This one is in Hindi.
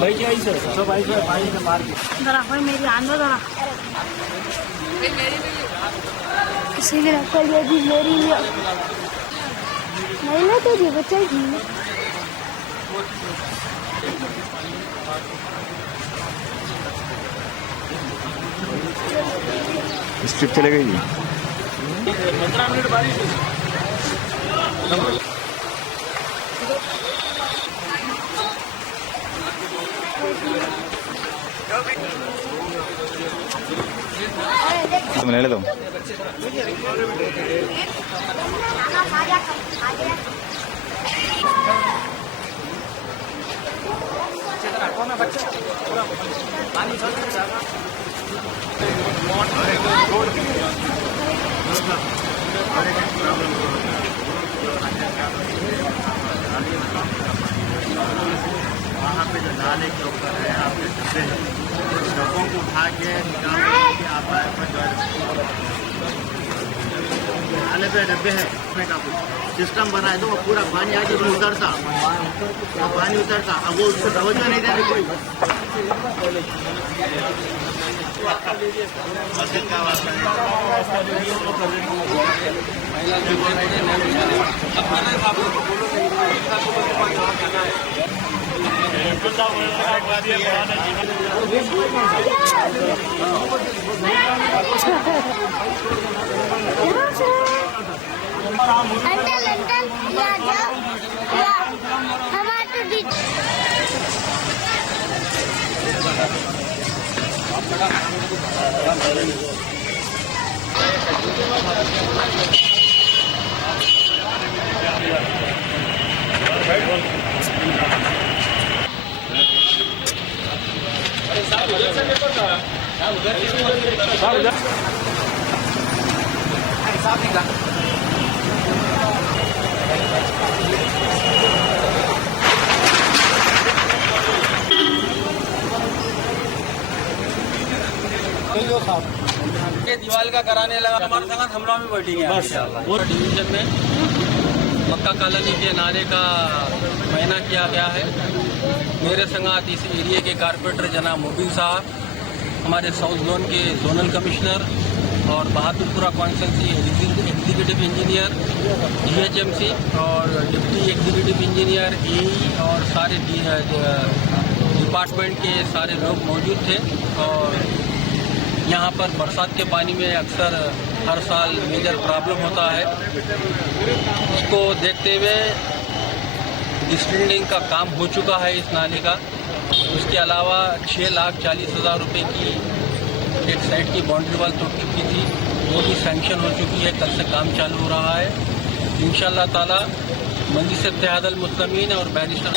भाई क्या ही सर सब आई सर पानी से मार के जरा भाई मेरी आंदो जरा किसी की रखल ये भी मेरी नहीं ना तो जी बच्चा ही स्ट्रिप चले गई 15 मिनट बारिश तुम ले लो वहाँ पे जो नाले के ऊपर है यहाँ पे डब्बे हैं, डब्बों को उठा के निकाल के आप नाले पे डब्बे हैं, उसमें का कुछ सिस्टम बना है तो वो पूरा पानी आके उसमें उतरता, वो पानी उतरता, अब वो उसको तवज्जो नहीं दे रही कोई। मस्जिद का वास्ता दीवार का कराने लगा हमारे संग हमला में बैठी गया और डिवीजन में मक्का कॉलोनी के नारे का महीना किया गया है। मेरे संगात इस एरिया के कारपोरेटर जनाब मुबीन साहब, हमारे साउथ जोन के जोनल कमिश्नर और Bahadurpura constituency executive engineer GHMC और डिप्टी एग्जीक्यूटिव इंजीनियर AE और सारे डिपार्टमेंट के सारे लोग मौजूद थे। और यहाँ पर बरसात के पानी में अक्सर हर साल मेजर प्रॉब्लम होता है, इसको देखते हुए डिस्टेंडिंग का काम हो चुका है इस नाले का। उसके अलावा 6,40,000 रुपये की एक साइड की बाउंड्री वाल टूट चुकी थी, वो भी सैंक्शन हो चुकी है, कल से काम चालू हो रहा है इंशाअल्लाह ताला। मंजिल से इत्तेहादुल मुस्लिमीन और बैरिस्टर